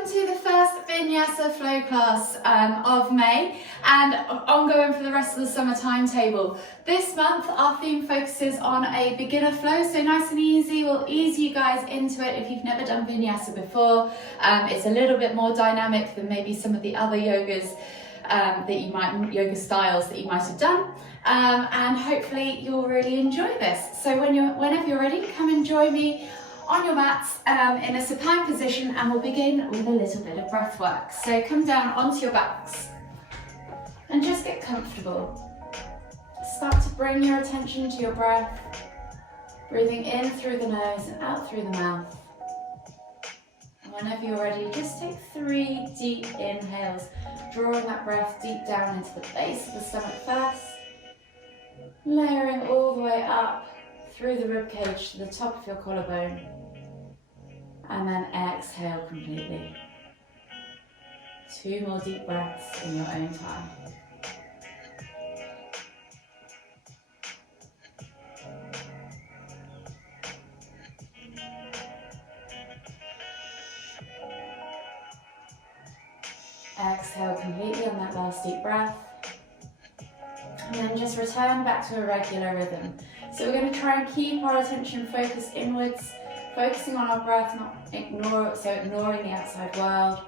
welcome to the first Vinyasa flow class of May and ongoing for the rest of the summer timetable. This month our theme focuses on a beginner flow, so nice and easy. We'll ease you guys into it if you've never done Vinyasa before. It's a little bit more dynamic than maybe some of the other yogas yoga styles that you might have done, and hopefully you'll really enjoy this. So whenever you're ready, come and join me on your mats in a supine position, and we'll begin with a little bit of breath work. So come down onto your backs and just get comfortable. Start to bring your attention to your breath, breathing in through the nose and out through the mouth. And whenever you're ready, just take 3 deep inhales, drawing that breath deep down into the base of the stomach first, layering all the way up through the ribcage to the top of your collarbone, and then exhale completely. 2 more deep breaths in your own time. Exhale completely on that last deep breath. And then just return back to a regular rhythm. So we're going to try and keep our attention focused inwards, focusing on our breath, not ignoring the outside world,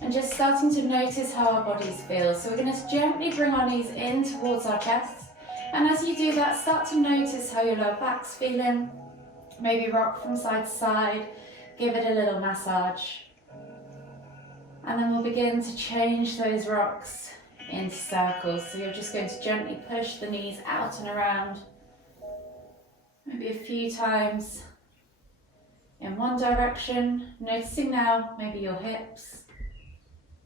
and just starting to notice how our bodies feel. So we're going to gently bring our knees in towards our chests, and as you do that, start to notice how your lower back's feeling. Maybe rock from side to side, give it a little massage, and then we'll begin to change those rocks into circles. So you're just going to gently push the knees out and around, maybe a few times in one direction, noticing now maybe your hips,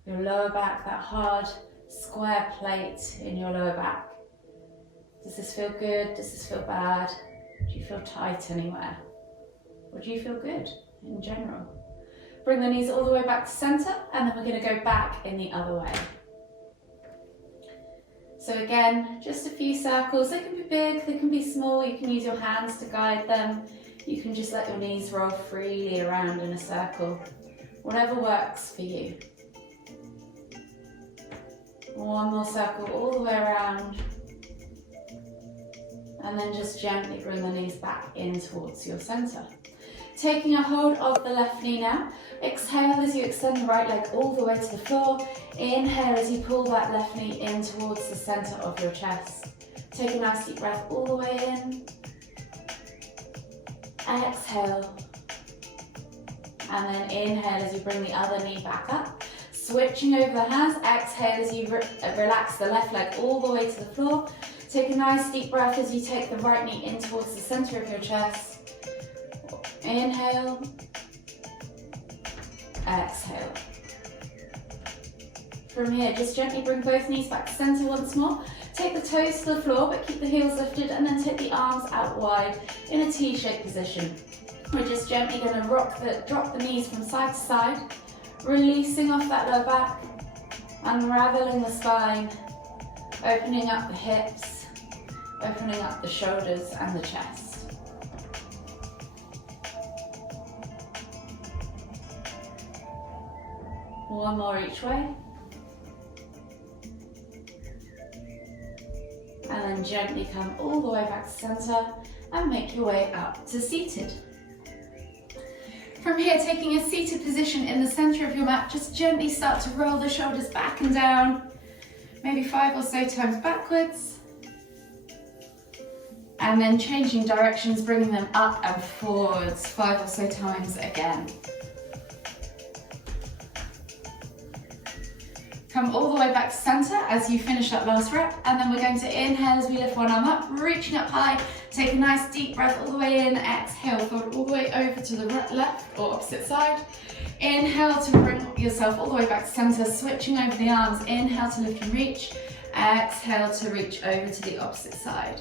your lower back, that hard square plate in your lower back. Does this feel good? Does this feel bad? Do you feel tight anywhere? Or do you feel good in general? Bring the knees all the way back to center, and then we're going to go back in the other way. So again, just a few circles. They can be big, they can be small. You can use your hands to guide them. You can just let your knees roll freely around in a circle. Whatever works for you. One more circle all the way around. And then just gently bring the knees back in towards your center. Taking a hold of the left knee now. Exhale as you extend the right leg all the way to the floor. Inhale as you pull that left knee in towards the center of your chest. Take a nice deep breath all the way in. Exhale. And then inhale as you bring the other knee back up. Switching over the hands. Exhale as you relax the left leg all the way to the floor. Take a nice deep breath as you take the right knee in towards the center of your chest. Inhale, exhale. From here, just gently bring both knees back to center once more. Take the toes to the floor, but keep the heels lifted, and then take the arms out wide in a T-shaped position. We're just gently going to drop the knees from side to side, releasing off that lower back, unraveling the spine, opening up the hips, opening up the shoulders and the chest. One more each way. And then gently come all the way back to center and make your way up to seated. From here, taking a seated position in the center of your mat, just gently start to roll the shoulders back and down, maybe 5 or so times backwards. And then changing directions, bringing them up and forwards 5 or so times again. Come all the way back to center as you finish that last rep, and then we're going to inhale as we lift one arm up, reaching up high. Take a nice deep breath all the way in. Exhale, fold all the way over to the right, left or opposite side. Inhale to bring yourself all the way back to center, switching over the arms. Inhale to lift and reach. Exhale to reach over to the opposite side.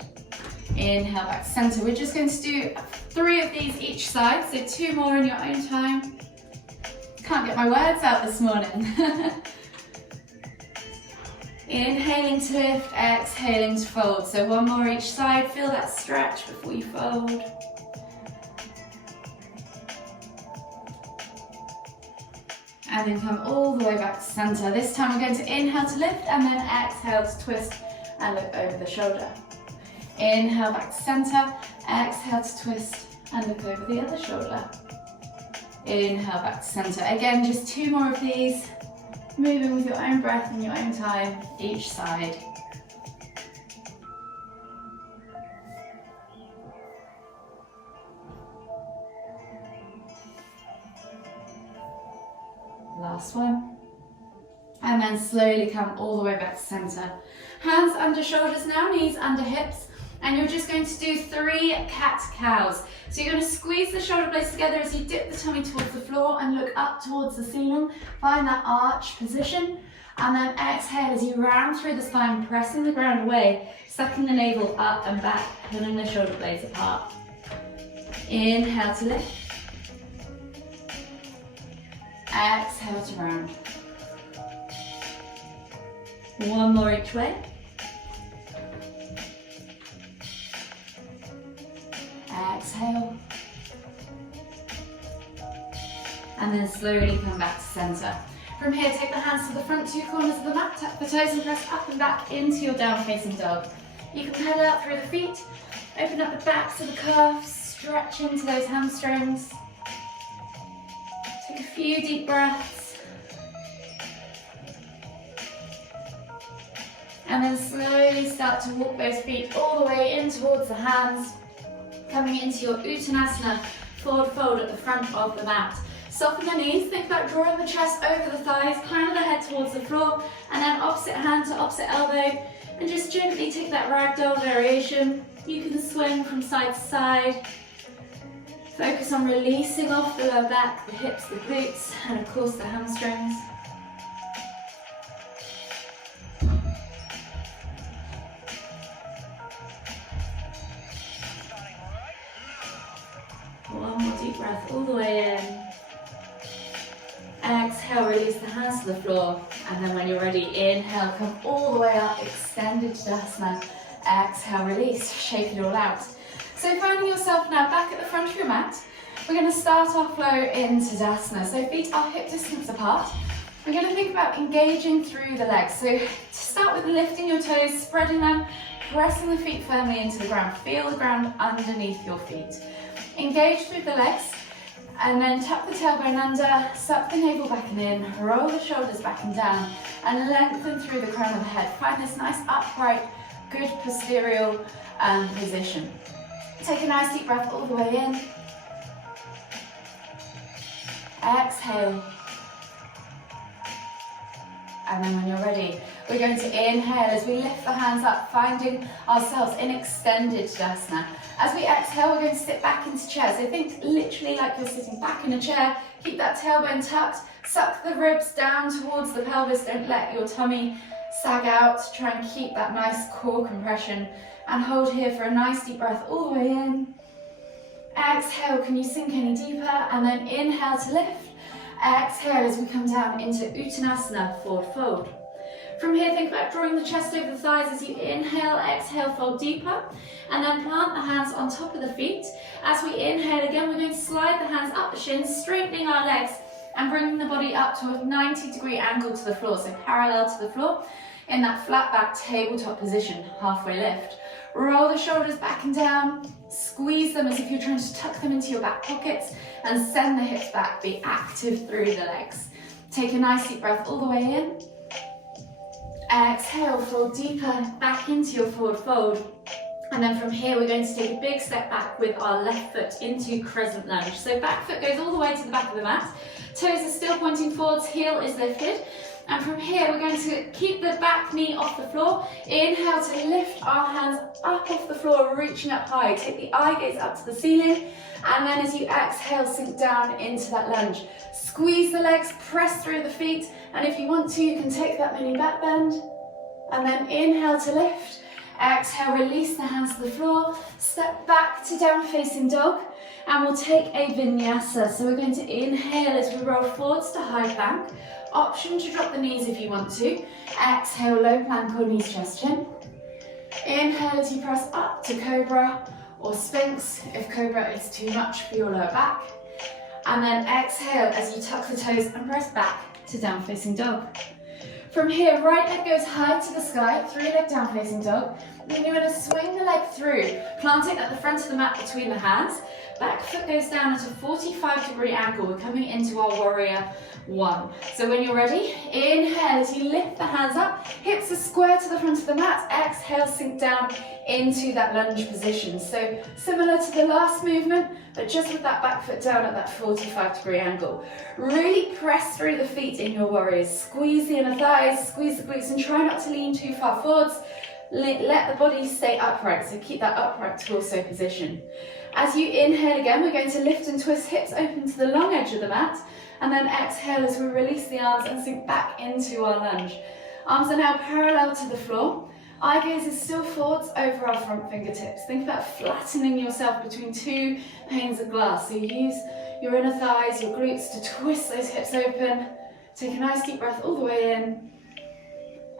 Inhale back to center. We're just going to do 3 of these each side, so 2 more in your own time. Can't get my words out this morning. Inhaling to lift, exhaling to fold. So 1 more each side. Feel that stretch before you fold. And then come all the way back to center. This time we're going to inhale to lift and then exhale to twist and look over the shoulder. Inhale back to center, exhale to twist and look over the other shoulder. Inhale back to center. Again, just 2 more of these, moving with your own breath and your own time, each side. Last one. And then slowly come all the way back to center. Hands under shoulders now, knees under hips. And you're just going to do 3 cat-cows. So you're going to squeeze the shoulder blades together as you dip the tummy towards the floor and look up towards the ceiling. Find that arch position. And then exhale as you round through the spine, pressing the ground away, sucking the navel up and back, pulling the shoulder blades apart. Inhale to lift. Exhale to round. 1 more each way. Exhale. And then slowly come back to center. From here, take the hands to the front 2 corners of the mat, tap the toes and press up and back into your down facing dog. You can pedal out through the feet, open up the backs of the calves, stretch into those hamstrings. Take a few deep breaths. And then slowly start to walk those feet all the way in towards the hands, coming into your Uttanasana, forward fold at the front of the mat. Soften the knees, think about drawing the chest over the thighs, crown of the head towards the floor, and then opposite hand to opposite elbow, and just gently take that ragdoll variation. You can swing from side to side. Focus on releasing off the lower back, the hips, the glutes, and of course the hamstrings. One more deep breath all the way in. Exhale, release the hands to the floor. And then when you're ready, inhale, come all the way up, extended Tadasana. Exhale, release, shake it all out. So finding yourself now back at the front of your mat, we're going to start our flow in Tadasana. So feet are hip distance apart. We're going to think about engaging through the legs. So to start with, lifting your toes, spreading them, pressing the feet firmly into the ground. Feel the ground underneath your feet. Engage through the legs, and then tuck the tailbone under, suck the navel back and in, roll the shoulders back and down, and lengthen through the crown of the head. Find this nice upright, good posterior position. Take a nice deep breath all the way in. Exhale. And then when you're ready, we're going to inhale as we lift the hands up, finding ourselves in extended Tadasana. As we exhale, we're going to sit back into chair. So think literally like you're sitting back in a chair. Keep that tailbone tucked. Suck the ribs down towards the pelvis. Don't let your tummy sag out. Try and keep that nice core compression. And hold here for a nice deep breath all the way in. Exhale, can you sink any deeper? And then inhale to lift. Exhale as we come down into Uttanasana, forward fold. From here, think about drawing the chest over the thighs as you inhale, exhale, fold deeper, and then plant the hands on top of the feet. As we inhale again, we're going to slide the hands up the shins, straightening our legs and bringing the body up to a 90-degree angle to the floor, so parallel to the floor in that flat back tabletop position, halfway lift. Roll the shoulders back and down, squeeze them as if you're trying to tuck them into your back pockets, and send the hips back. Be active through the legs. Take a nice deep breath all the way in. Exhale, fold deeper back into your forward fold. And then from here, we're going to take a big step back with our left foot into crescent lunge. So back foot goes all the way to the back of the mat. Toes are still pointing forwards, heel is lifted. And from here, we're going to keep the back knee off the floor. Inhale to lift our hands up off the floor, reaching up high. Take the eye gaze up to the ceiling. And then as you exhale, sink down into that lunge. Squeeze the legs, press through the feet. And if you want to, you can take that mini back bend. And then inhale to lift. Exhale, release the hands to the floor. Step back to down facing dog. And we'll take a Vinyasa. So we're going to inhale as we roll forwards to high plank. Option to drop the knees if you want to. Exhale, low plank or knees, chest, chin. Inhale as you press up to Cobra or Sphinx if Cobra is too much for your lower back. And then exhale as you tuck the toes and press back to down facing dog. From here, right leg goes high to the sky, 3-leg down facing dog. Then you're going to swing the leg through, planting at the front of the mat between the hands. Back foot goes down at a 45-degree angle. We're coming into our warrior 1. So when you're ready, inhale as you lift the hands up, hips are square to the front of the mat. Exhale, sink down into that lunge position. So similar to the last movement, but just with that back foot down at that 45-degree angle. Really press through the feet in your warriors. Squeeze the inner thighs, squeeze the glutes, and try not to lean too far forwards. Let the body stay upright, so keep that upright torso position. As you inhale again, we're going to lift and twist hips open to the long edge of the mat, and then exhale as we release the arms and sink back into our lunge. Arms are now parallel to the floor. Eye gaze is still forwards over our front fingertips. Think about flattening yourself between two panes of glass. So use your inner thighs, your glutes to twist those hips open. Take a nice deep breath all the way in.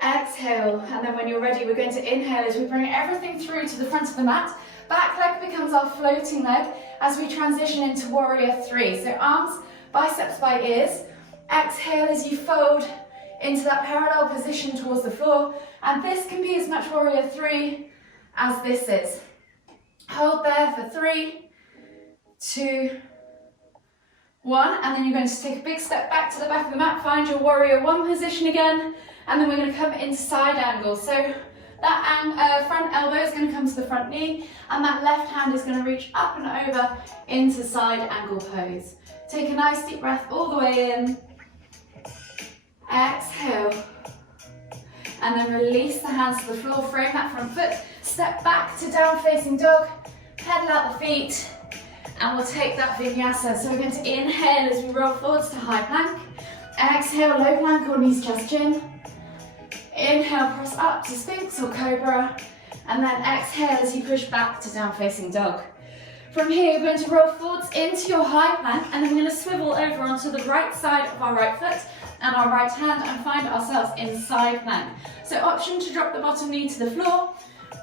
Exhale, and then when you're ready, we're going to inhale as we bring everything through to the front of the mat. Back leg becomes our floating leg as we transition into warrior 3. So arms, biceps by ears. Exhale as you fold into that parallel position towards the floor. And this can be as much warrior 3 as this is. Hold there for 3, 2, 1. And then you're going to take a big step back to the back of the mat. Find your warrior 1 position again. And then we're going to come into side angle. So that front elbow is going to come to the front knee, and that left hand is going to reach up and over into side angle pose. Take a nice deep breath all the way in. Exhale. And then release the hands to the floor, frame that front foot, step back to down facing dog, pedal out the feet, and we'll take that vinyasa. So we're going to inhale as we roll forwards to high plank. Exhale, low plank or knees chest chin. Inhale, press up to Sphinx or Cobra, and then exhale as you push back to down facing dog. From here, you're going to roll forwards into your high plank, and then we're going to swivel over onto the right side of our right foot and our right hand and find ourselves in side plank. So option to drop the bottom knee to the floor.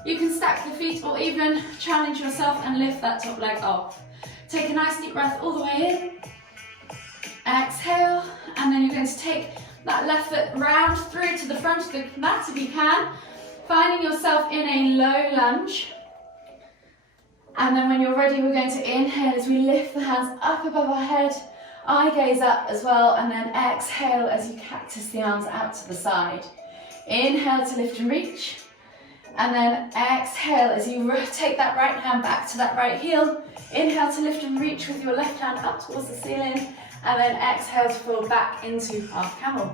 You can stack the feet or even challenge yourself and lift that top leg off. Take a nice deep breath all the way in. Exhale, and then you're going to take that left foot round through to the front of the mat if you can, finding yourself in a low lunge. And then when you're ready, we're going to inhale as we lift the hands up above our head, eye gaze up as well, and then exhale as you cactus the arms out to the side. Inhale to lift and reach, and then exhale as you take that right hand back to that right heel. Inhale to lift and reach with your left hand up towards the ceiling, and then exhale to fall back into half camel.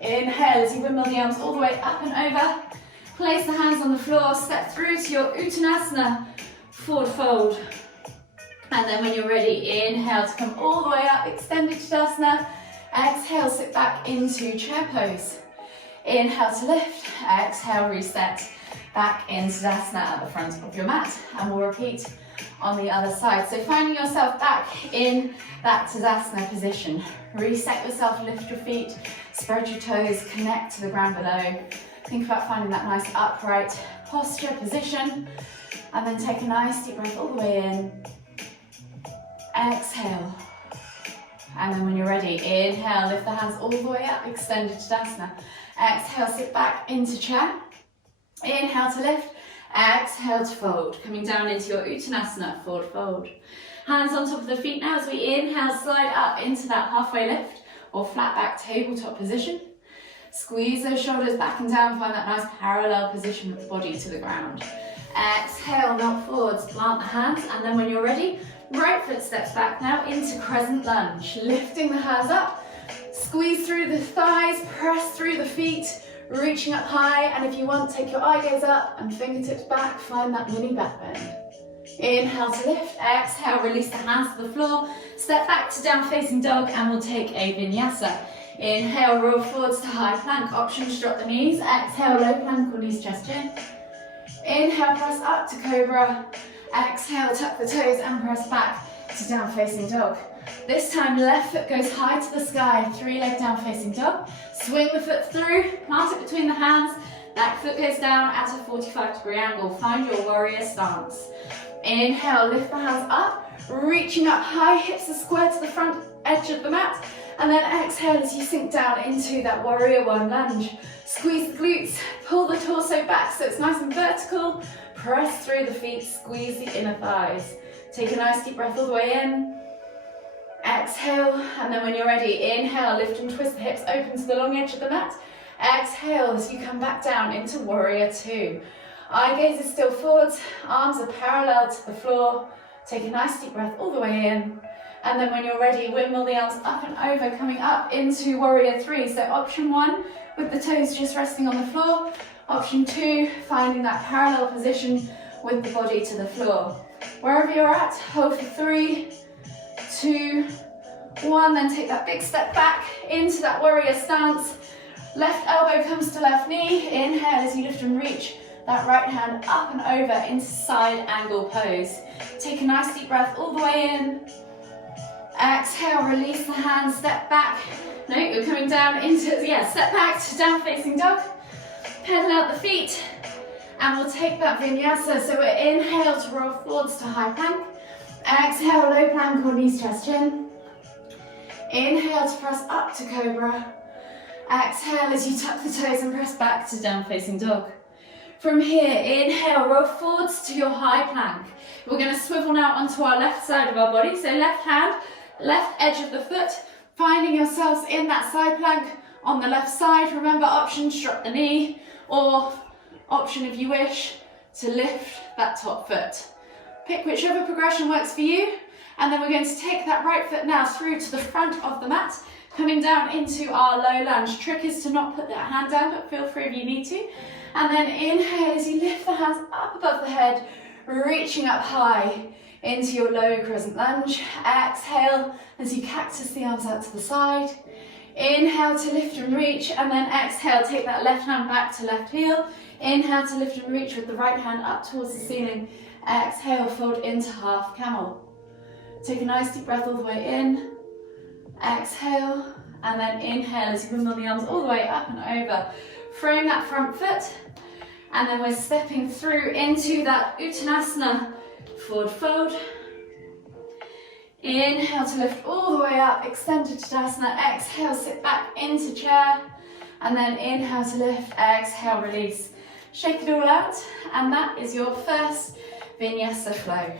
Inhale as you windmill the arms all the way up and over. Place the hands on the floor, step through to your Uttanasana, forward fold. And then when you're ready, inhale to come all the way up, extended Tadasana. Exhale, sit back into chair pose. Inhale to lift, exhale, reset back into Tadasana at the front of your mat. And we'll repeat on the other side. So finding yourself back in that Tadasana position. Reset yourself, lift your feet, spread your toes, connect to the ground below. Think about finding that nice upright posture position. And then take a nice deep breath all the way in. Exhale. And then when you're ready, inhale, lift the hands all the way up, extended Tadasana. Exhale, sit back into chair. Inhale to lift. Exhale to fold, coming down into your Uttanasana, forward fold. Hands on top of the feet now as we inhale, slide up into that halfway lift or flat back tabletop position. Squeeze those shoulders back and down, find that nice parallel position with the body to the ground. Exhale, melt forwards, plant the hands, and then when you're ready, right foot steps back now into crescent lunge. Lifting the hands up, squeeze through the thighs, press through the feet, reaching up high, and if you want, take your eye gaze up and fingertips back, find that mini back bend. Inhale to lift, exhale, release the hands to the floor, step back to down facing dog, and we'll take a vinyasa. Inhale, roll forwards to high plank, option to drop the knees, exhale, low plank or knees chest chin. Inhale, press up to cobra, exhale, tuck the toes and press back to down facing dog. This time, left foot goes high to the sky, 3-leg down facing dog. Swing the foot through, plant it between the hands, back foot goes down at a 45-degree angle. Find your warrior stance. Inhale, lift the hands up, reaching up high, hips are square to the front edge of the mat. And then exhale as you sink down into that warrior one lunge. Squeeze the glutes, pull the torso back so it's nice and vertical. Press through the feet, squeeze the inner thighs. Take a nice deep breath all the way in. Exhale, and then when you're ready, inhale, lift and twist the hips open to the long edge of the mat. Exhale as you come back down into warrior two. Eye gaze is still forwards, arms are parallel to the floor. Take a nice deep breath all the way in. And then when you're ready, windmill the arms up and over, coming up into warrior three. So option one, with the toes just resting on the floor. Option two, finding that parallel position with the body to the floor. Wherever you're at, hold for 3, 2, 1. Then take that big step back into that warrior stance. Left elbow comes to left knee. Inhale as you lift and reach that right hand up and over into side angle pose. Take a nice deep breath all the way in. Exhale, release the hands, step back. No, you're coming down into, step back to down facing dog. Pedal out the feet. And we'll take that vinyasa. So we're inhale to roll forwards to high plank. Exhale, low plank or knees, chest, chin. Inhale to press up to cobra. Exhale as you tuck the toes and press back to down facing dog. From here, inhale, roll forwards to your high plank. We're going to swivel now onto our left side of our body. So left hand, left edge of the foot, finding yourselves in that side plank on the left side. Remember, options, drop the knee, or option, if you wish, to lift that top foot. Pick whichever progression works for you. And then we're going to take that right foot now through to the front of the mat, coming down into our low lunge. Trick is to not put that hand down, but feel free if you need to. And then inhale as you lift the hands up above the head, reaching up high into your low crescent lunge. Exhale as you cactus the arms out to the side. Inhale to lift and reach, and then exhale, take that left hand back to left heel. Inhale to lift and reach with the right hand up towards the ceiling. Exhale, fold into half camel. Take a nice deep breath all the way in. Exhale, and then inhale as you windmill the arms all the way up and over. Frame that front foot, and then we're stepping through into that Uttanasana forward fold. Inhale to lift all the way up, extend to Tadasana. Exhale, sit back into chair, and then inhale to lift, exhale, release. Shake it all out, and that is your first Vinyasa flow.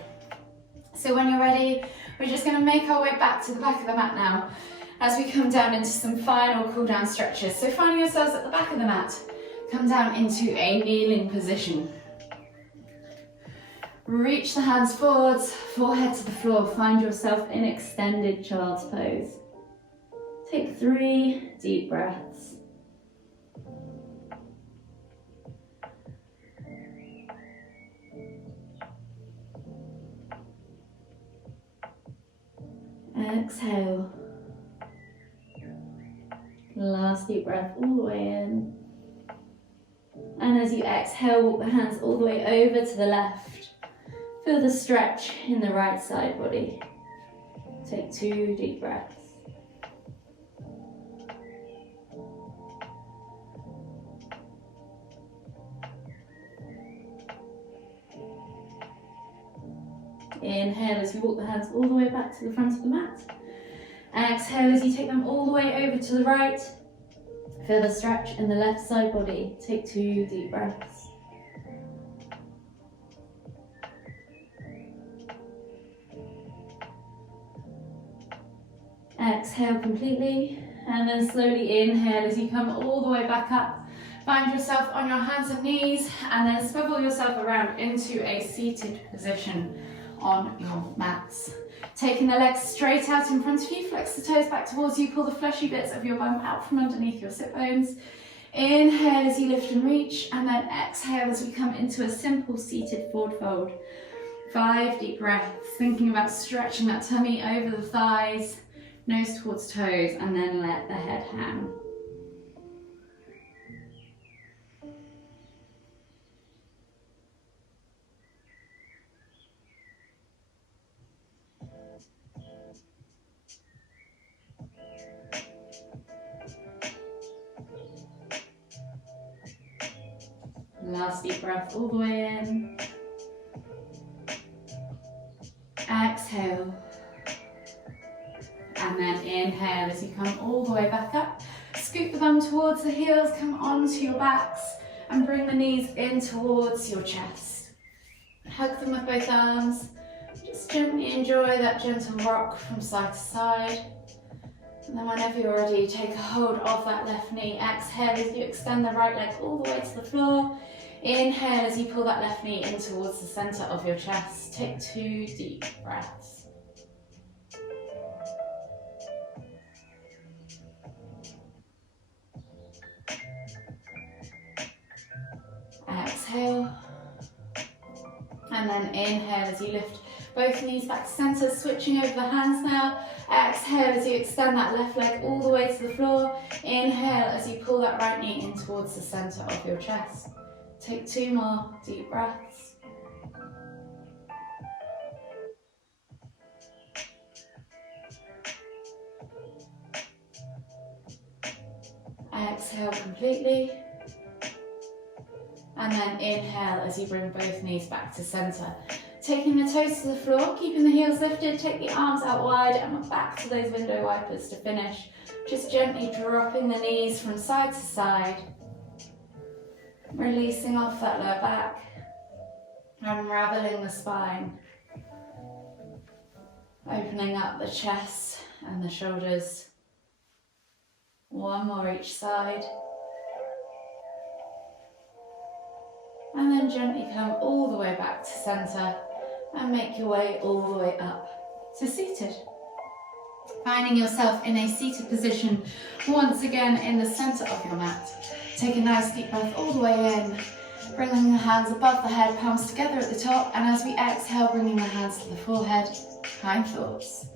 So when you're ready, we're just going to make our way back to the back of the mat now as we come down into some final cool down stretches. So finding yourselves at the back of the mat, come down into a kneeling position. Reach the hands forwards, forehead to the floor. Find yourself in extended child's pose. Take 3 deep breaths. Exhale. Last deep breath all the way in. And as you exhale, walk the hands all the way over to the left. Feel the stretch in the right side body. Take 2 deep breaths. Inhale as you walk the hands all the way back to the front of the mat. Exhale as you take them all the way over to the right. Feel the stretch in the left side body. Take 2 deep breaths. Exhale completely, and then slowly inhale as you come all the way back up. Find yourself on your hands and knees, and then swivel yourself around into a seated position on your mats. Taking the legs straight out in front of you, flex the toes back towards you, pull the fleshy bits of your bum out from underneath your sit bones. Inhale as you lift and reach, and then exhale as we come into a simple seated forward fold. 5 deep breaths, thinking about stretching that tummy over the thighs, nose towards toes, and then let the head hang. Last deep breath all the way in. Exhale. exhale. And then inhale as you come all the way back up. Scoop the bum towards the heels, come onto your backs and bring the knees in towards your chest. Hug them with both arms. Just gently enjoy that gentle rock from side to side. And then whenever you're ready, take a hold of that left knee. Exhale as you extend the right leg all the way to the floor. Inhale as you pull that left knee in towards the center of your chest. Take 2 deep breaths. Exhale. And then inhale as you lift both knees back to center, switching over the hands now. Exhale as you extend that left leg all the way to the floor. Inhale as you pull that right knee in towards the center of your chest. Take 2 more deep breaths. Exhale completely. And then inhale as you bring both knees back to center. Taking the toes to the floor, keeping the heels lifted, take the arms out wide and we're back to those window wipers to finish. Just gently dropping the knees from side to side. Releasing off that lower back. Unraveling the spine. Opening up the chest and the shoulders. 1 more each side. And then gently come all the way back to center and make your way all the way up to seated. Finding yourself in a seated position once again in the center of your mat. Take a nice deep breath all the way in, bringing the hands above the head, palms together at the top, and as we exhale, bringing the hands to the forehead, kind thoughts,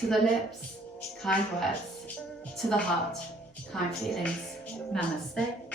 to the lips, kind words, to the heart, kind feelings. Namaste.